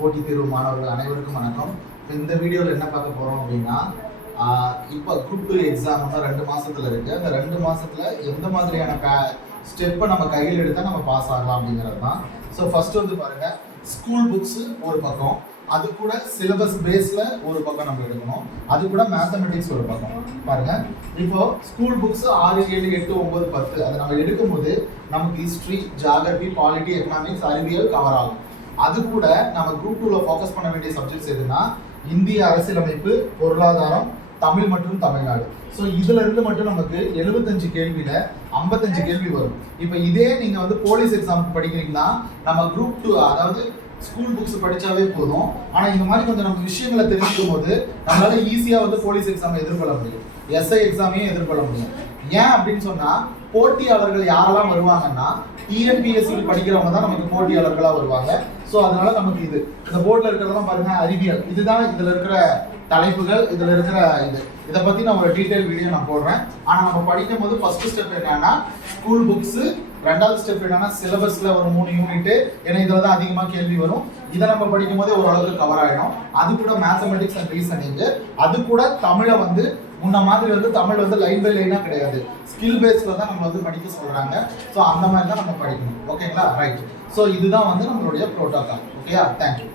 போட்டித் தேர்வு மாணவர்கள் அனைவருக்கும் வணக்கம். இந்த வீடியோவில் என்ன பார்க்க போகிறோம் அப்படின்னா, இப்போ குரூப் 2 எக்ஸாம் வந்து 2 மாதத்தில் இருக்குது. அந்த 2 மாதத்தில் எந்த மாதிரியான ஸ்டெப்பை நம்ம கையில் எடுத்தால் நம்ம பாஸ் ஆகலாம் அப்படிங்கிறது தான். ஸோ ஃபஸ்ட்டு வந்து பாருங்கள், ஸ்கூல் புக்ஸு ஒரு பக்கம், அது கூட சிலபஸ் பேஸில் ஒரு பக்கம் நம்ம எடுக்கணும், அது கூட மேத்தமெட்டிக்ஸ் ஒரு பக்கம். பாருங்கள், இப்போ ஸ்கூல் புக்ஸ் 6, 7, 8, 9, 10 அதை நம்ம எடுக்கும்போது நமக்கு ஹிஸ்ட்ரி, ஜியாகிரபி, பாலிட்டி, எக்கனாமிக்ஸ், அறிவியல் கவர் ஆகும். அது கூட நம்ம குரூப் 2ல ஃபோக்கஸ் பண்ண வேண்டிய சப்ஜெக்ட்ஸ் எதுனா இந்திய அரசியலமைப்பு, பொருளாதாரம், தமிழ் மற்றும் தமிழ்நாடு. ஸோ இதுல இருந்து மட்டும் நமக்கு 75 கேள்வியில 55 கேள்வி வரும். இப்போ இதே நீங்க வந்து போலீஸ் எக்ஸாம் படிக்கிறீங்கன்னா நம்ம குரூப் 2 அதாவது ஸ்கூல் புக்ஸ் படிச்சாவே போதும். ஆனா இந்த மாதிரி கொஞ்சம் நம்ம விஷயங்களை தெரிஞ்சுக்கும் போது நம்மளால ஈஸியா வந்து போலீஸ் எக்ஸாம் எதிர்கொள்ள முடியும், எஸ்ஐ எக்ஸாமையும் எதிர்கொள்ள முடியும். ஏன் அப்படின்னு சொன்னா, போட்டியாளர்கள் யாரெல்லாம் வருவாங்கன்னா டிஎன்பிஎஸ்சியில் படிக்கிறவங்க தான் நமக்கு போட்டியாளர்களா வருவாங்க. ஸோ அதனால நமக்கு இந்த போர்டில் இருக்கிறதெல்லாம் பாருங்க, அறிவியல், இதுதான் இதுல இருக்கிற தலைப்புகள், இதுல இருக்கிற இதை பத்தி நான் ஒரு டீடைல் வீடியோ நான் போடுறேன். ஆனா நம்ம படிக்கும் போது ஃபர்ஸ்ட் ஸ்டெப் என்னன்னா ஸ்கூல் புக்ஸ், ரெண்டாவது ஸ்டெப் என்னன்னா சிலபஸ்ல ஒரு 3 யூனிட், ஏன்னா இதுல தான் அதிகமா கேள்வி வரும். இதை நம்ம படிக்கும் போதே ஓரளவுக்கு கவர் ஆயிடும். அது கூட மேத்தமெட்டிக்ஸ் அண்ட் ரீசனிங், அது கூட தமிழை வந்து முன்ன மாதிரி வந்து தமிழ் வந்து லைன் பை லைனா கிடையாது, ஸ்கில் பேஸ்ல தான் நம்ம வந்து படிக்க சொல்றாங்க. ஸோ அந்த மாதிரி தான் நம்ம படிக்கணும். ஓகேங்களா? ரைட். ஸோ இதுதான் வந்து நம்மளுடைய ப்ரோட்டோகால். ஓகேயா? தேங்க்யூ.